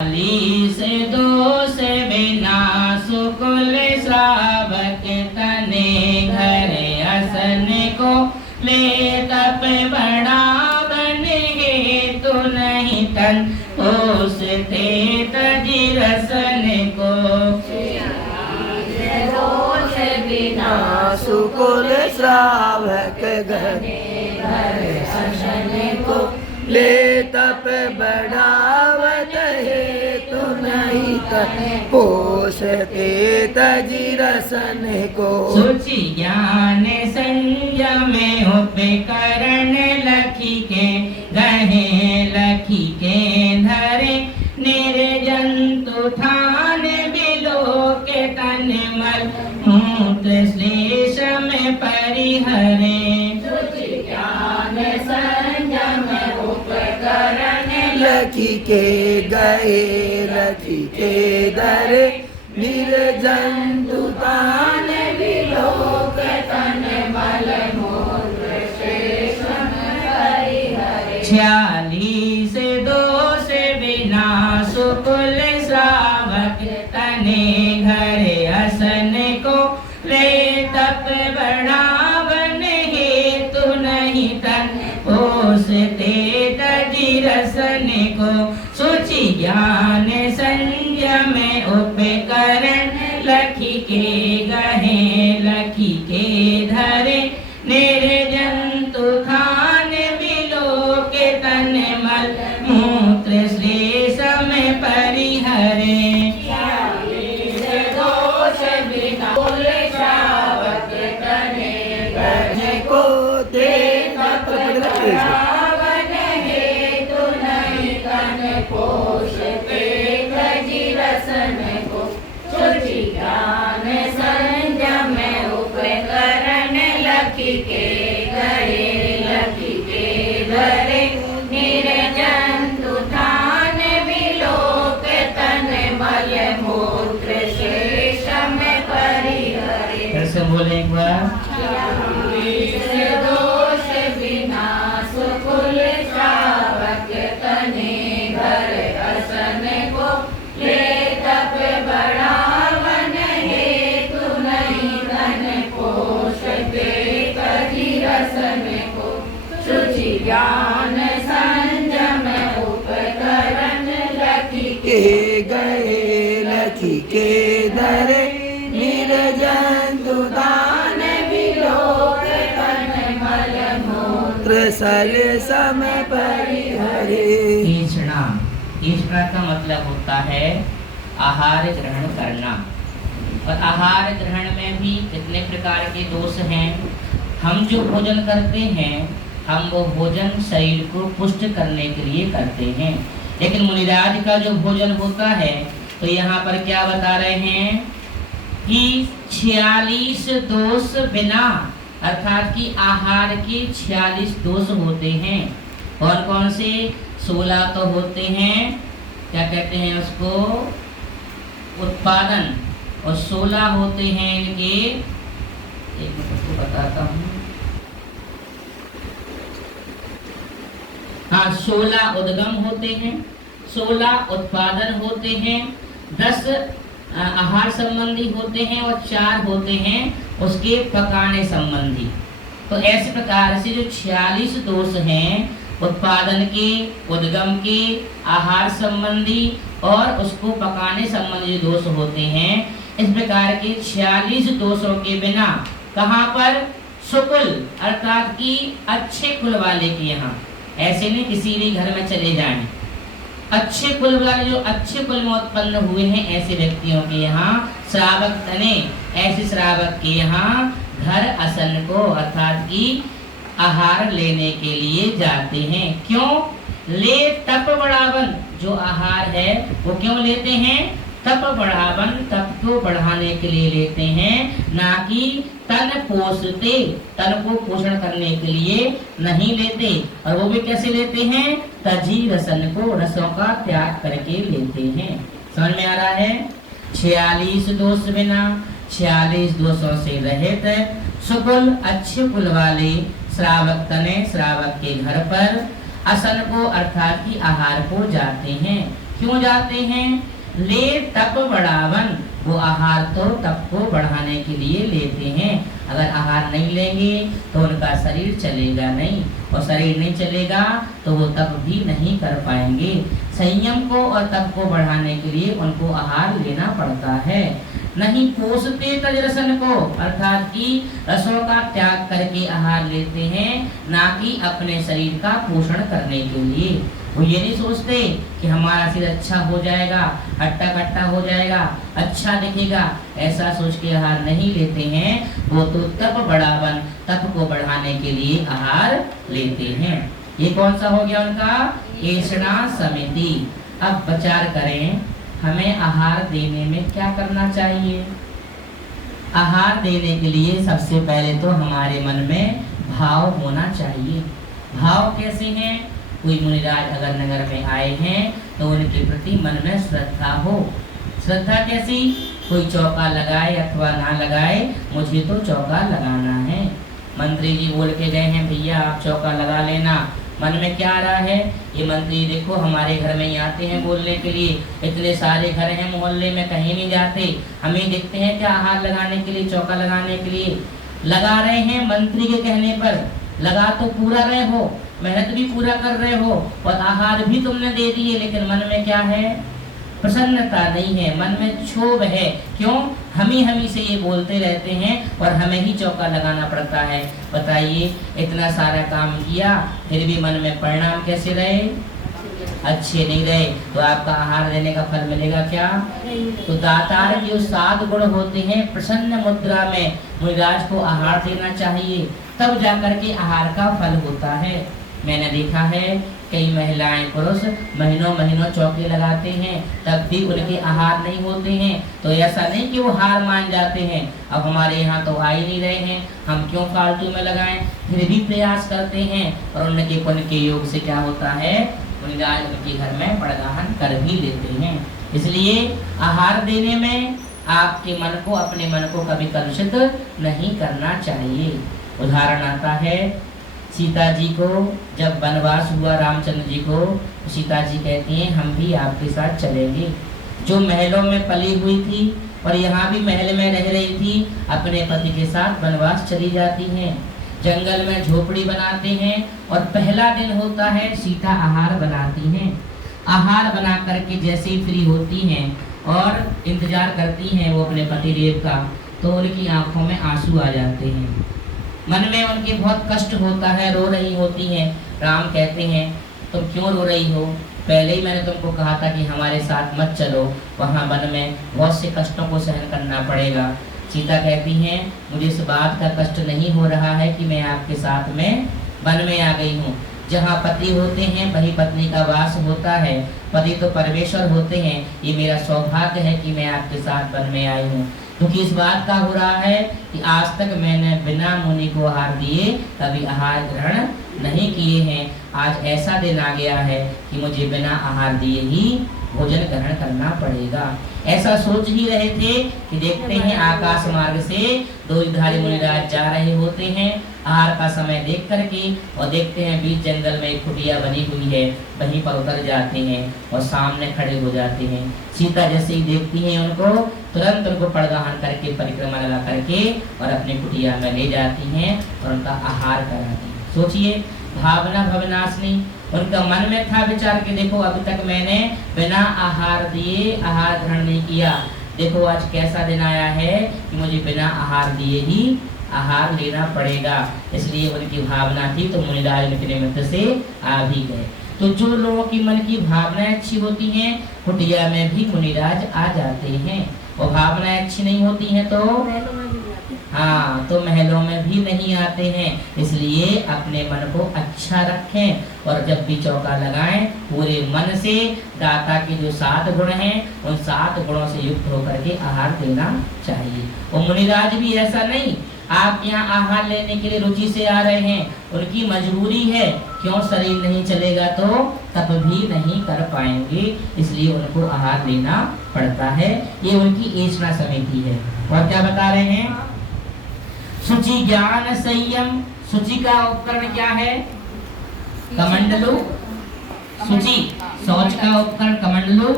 से दोष बिना सुकुल श्रावक तने घर असन को ले तप बड़ा बन गे तू नहीं तन पोसते तजी रसन को दोष बिना सुकुल श्रावक घर असन को ले तप बढ़ावत है तो नहीं तन पोषते तजी रसन को सुचि ज्ञान संयम उपकरण लखी के गहे लखी के धरे निर्जंतु ठान बिलो के तन मल मूत्र श्लेष में परिहरे लखी के गए लखी के दरे निर्जंतु तान विलोक तन मल मूत्र शेष परिहरे 46 दोष बिना सुकुल श्रावक तने घर असन को ले तप बढ़ावन हेतु नहीं तन पोसते तजी रसन को सुचि ज्ञान संयम उपकरण लखी के गहे लखी के धरे निर्जंतु खान बिलो के तन मल मूत्र श्लेष में परिहरे दोष बिना श्रावक तने घर को दे तप बढ़ावन हेतु नहीं तन पोषते तजी रसन को सुचि ज्ञान संयम उपकरण लखी के गए लखी के धरे निर्जंतु ठान विलोक तन मल मूत्र शेष में परिहरे कैसे बोले एक बार दोष बिना सुकुल श्रावक तने घर असन को ले तप बढ़ावन हेतु नहीं तन पोषते तजी रसन को सुचि ज्ञान संयम उपकरण लखी के गए लखी के धरे निर्जंतु दान विलोक तन मल मूत्र सल सम परिहरे तीक्ष्णा तीक्ष्णा का मतलब होता है आहार ग्रहण करना। और आहार ग्रहण में भी कितने प्रकार के दोष हैं। हम जो भोजन करते हैं हम वो भोजन शरीर को पुष्ट करने के लिए करते हैं, लेकिन मुनिराज का जो भोजन होता है तो यहाँ पर क्या बता रहे हैं कि 46 दोष बिना, अर्थात कि आहार के 46 दोष होते हैं। कौन कौन से? 16 तो होते हैं, क्या कहते हैं उसको, उत्पादन, और 16 होते हैं इनके, एक मिनट को बताता हूँ, हाँ 16 उद्गम होते हैं, 16 उत्पादन होते हैं, 10 आहार संबंधी होते हैं और 4 होते हैं उसके पकाने संबंधी। तो ऐसे प्रकार से जो 46 दोष हैं उत्पादन के, उद्गम के, आहार संबंधी और उसको पकाने संबंधी दोष होते हैं। इस प्रकार के 46 दोषों के बिना कहाँ पर? सुकुल, अर्थात कि अच्छे कुल वाले के यहाँ, ऐसे नहीं किसी भी घर में चले जाएं, अच्छे कुल वाले जो अच्छे कुल में उत्पन्न हुए हैं ऐसे व्यक्तियों के यहाँ श्रावक तने, ऐसे श्रावक के यहाँ घर असन को, अर्थात कि आहार लेने के लिए जाते हैं। क्यों? ले तप बढ़ावन, जो आहार है वो क्यों लेते हैं? तप बढ़ावन, तप को बढ़ाने के लिए लेते हैं, ना कि तन पोषते, तन को पोषण करने के लिए नहीं लेते। और वो भी कैसे लेते हैं? तजी रसन को, रसों का त्याग करके लेते हैं। समझ में आ रहा है? 46 दोष बिना, 46 दोषों से रहित सुकुल अच्छे कुल वाले श्रावक तने, श्रावक के घर पर असन को अर्थात की आहार को जाते हैं। क्यों जाते हैं? ले तप बढ़ावन, वो आहार तो तप को बढ़ाने के लिए लेते हैं। अगर आहार नहीं लेंगे तो उनका शरीर चलेगा नहीं, और शरीर नहीं चलेगा तो वो तप भी नहीं कर पाएंगे। संयम को और तप को बढ़ाने के लिए उनको आहार लेना पड़ता है। नहीं पोषते तजरसन को, अर्थात कि रसों का त्याग करके आहार लेते हैं, ना कि अपने शरीर का पोषण करने के लिए। वो ये नहीं सोचते कि हमारा शरीर अच्छा हो जाएगा, हट्टा कट्टा हो जाएगा, अच्छा दिखेगा, ऐसा सोच के आहार नहीं लेते हैं। वो तो तप बढ़ावन, तप को बढ़ाने के लिए आहार लेते हैं। ये कौन सा हो गया उनका? ऐषणा समिति। अब विचार करें, हमें आहार देने में क्या करना चाहिए? आहार देने के लिए सबसे पहले तो हमारे मन में भाव होना चाहिए। भाव कैसे हैं? कोई मुनिराज अगर नगर में आए हैं तो उनके प्रति मन में श्रद्धा हो। श्रद्धा कैसी? कोई चौका लगाए अथवा ना लगाए, मुझे तो चौका लगाना है। मंत्री जी बोल के गए हैं, भैया आप चौका लगा लेना। मन में क्या आ रहा है? ये मंत्री देखो हमारे घर में ही आते हैं बोलने के लिए, इतने सारे घर हैं मोहल्ले में, कहीं नहीं जाते, हमें देखते हैं क्या आहार लगाने के लिए, चौका लगाने के लिए लगा रहे हैं। मंत्री के कहने पर लगा तो पूरा रहे हो, मेहनत भी पूरा कर रहे हो और आहार भी तुमने दे दिए, लेकिन मन में क्या है? प्रसन्नता नहीं है, मन में क्षोभ है। क्यों? हम ही से ये बोलते रहते हैं और हमें ही चौका लगाना पड़ता है। बताइए, इतना सारा काम किया फिर भी मन में परिणाम कैसे रहे? अच्छे नहीं रहे, तो आपका आहार देने का फल मिलेगा क्या? तो दातार के जो 7 गुण होते हैं, प्रसन्न मुद्रा में मुनिराज को आहार देना चाहिए, तब जाकर के आहार का फल होता है। मैंने देखा है कई महिलाएं पुरुष महीनों महीनों चौके लगाते हैं, तब भी उनके आहार नहीं होते हैं। तो ऐसा नहीं कि वो हार मान जाते हैं, अब हमारे यहाँ तो आ ही नहीं रहे हैं, हम क्यों फालतू में लगाएं, फिर भी प्रयास करते हैं और उनके पुण्य के योग से क्या होता है? मुनिराज उनके घर में पड़गाहन कर भी देते हैं। इसलिए आहार देने में आपके मन को, अपने मन को कभी कलुषित नहीं करना चाहिए। उदाहरण आता है, सीता जी को जब वनवास हुआ रामचंद्र जी को, सीता जी कहती हैं हम भी आपके साथ चलेंगे। जो महलों में पली हुई थी और यहाँ भी महल में रह रही थी, अपने पति के साथ वनवास चली जाती हैं, जंगल में झोपड़ी बनाते हैं और पहला दिन होता है सीता आहार बनाती हैं। आहार बना करके जैसे ही फ्री होती हैं और इंतजार करती हैं वो अपने पतिदेव का, तो उनकी आंखों में आंसू आ जाते हैं, मन में उनके बहुत कष्ट होता है, रो रही होती हैं। राम कहते हैं तुम क्यों रो रही हो? पहले ही मैंने तुमको कहा था कि हमारे साथ मत चलो, वहाँ वन में बहुत से कष्टों को सहन करना पड़ेगा। सीता कहती हैं मुझे इस बात का कष्ट नहीं हो रहा है कि मैं आपके साथ में वन में आ गई हूँ। जहाँ पति होते हैं वही पत्नी का वास होता है, पति तो परमेश्वर होते हैं, ये मेरा सौभाग्य है कि मैं आपके साथ वन में आई हूँ। क्योंकि इस बात का हो रहा है कि आज तक मैंने बिना मुनि को आहार दिए कभी आहार ग्रहण नहीं किए हैं। आज ऐसा दिन आ गया है कि मुझे बिना आहार दिए ही भोजन ग्रहण करना पड़ेगा। ऐसा सोच ही रहे थे कि देखते हैं आकाश मार्ग से 2 धारी मुनिराज जा रहे होते हैं आहार का समय देख करके, और देखते हैं बीच जंगल में एक कुटिया बनी हुई है, वहीं पर उतर जाते हैं और सामने खड़े हो जाते हैं। सीता जैसे ही देखती हैं उनको, तुरंत उनको पड़गाहन करके परिक्रमा लगा करके और अपनी कुटिया में ले जाती हैं और उनका आहार कराती हैं। सोचिए, भावना भवनाशनी, उनका मन में था विचार के देखो अभी तक मैंने बिना आहार दिए आहार ग्रहण नहीं किया, देखो आज कैसा दिन आया है कि मुझे बिना आहार दिए ही आहार लेना पड़ेगा। इसलिए उनकी भावना थी तो मुनिराज उनके निमित्त से आ भी गए। तो जो लोगों की मन की भावनाएं अच्छी होती हैं, कुटिया में भी मुनिराज आ जाते हैं, और भावनाएं अच्छी नहीं होती हैं तो हाँ, तो महलों में भी नहीं आते हैं। इसलिए अपने मन को अच्छा रखें और जब भी चौका लगाएं पूरे मन से दाता के जो 7 गुण हैं उन 7 गुणों से युक्त होकर के आहार देना चाहिए। और मुनिराज भी ऐसा नहीं, आप यहाँ आहार लेने के लिए रुचि से आ रहे हैं, उनकी मजबूरी है, क्यों शरीर नहीं चलेगा तो तप भी नहीं कर पाएंगे, इसलिए उनको आहार लेना पड़ता है। ये उनकी ऐषणा समिति है। और क्या बता रहे हैं? शुचि ज्ञान संयम। शुचि का उपकरण क्या है? कमंडलू, शुचि, शौच का उपकरण कमंडलू,